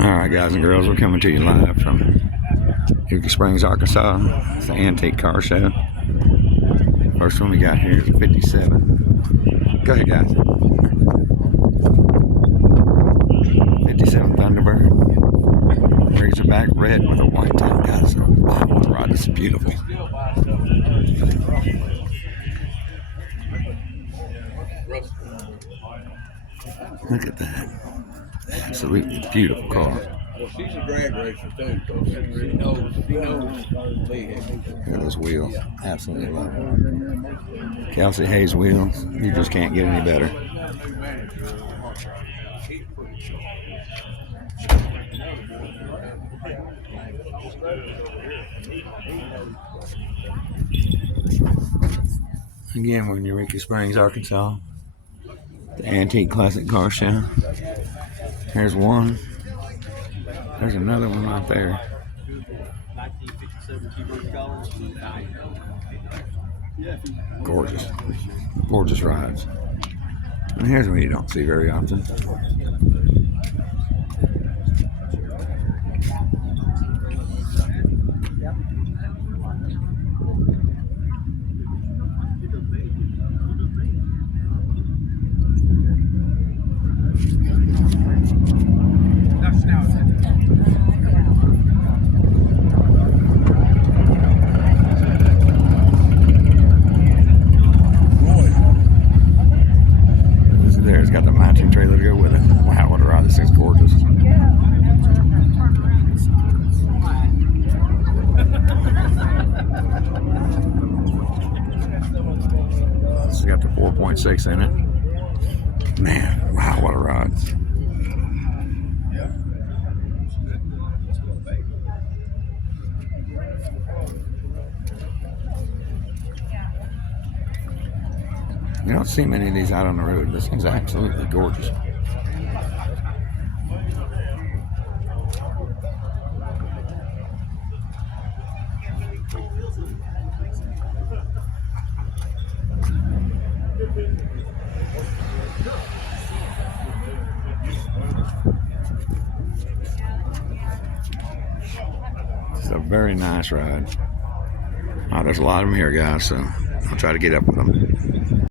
Alright guys and girls, we're coming to you live from Yuki Springs, Arkansas. It's the antique car show. First one we got here is a 57. Go ahead guys. 57 Thunderbird. Razorback red with a white top, guys. Wow, what a ride. This is beautiful. Look at that. Absolutely beautiful car. Well, she's a drag racer too, so she knows vehicles. Look at those wheels. Absolutely love it. Kelsey Hayes wheels. You just can't get any better. Again, we're in Eureka Springs, Arkansas. The Antique Classic Car Show. There's one. There's another one right there. Gorgeous. Gorgeous rides. And here's one you don't see very often. It's got the matching trailer to go with it. Wow, what a ride. This thing's gorgeous. This has got the 4.6 in it. Man, wow, what a ride. You don't see many of these out on the road. This thing's absolutely gorgeous. It's a very nice ride. There's a lot of them here, guys, so I'll try to get up with them.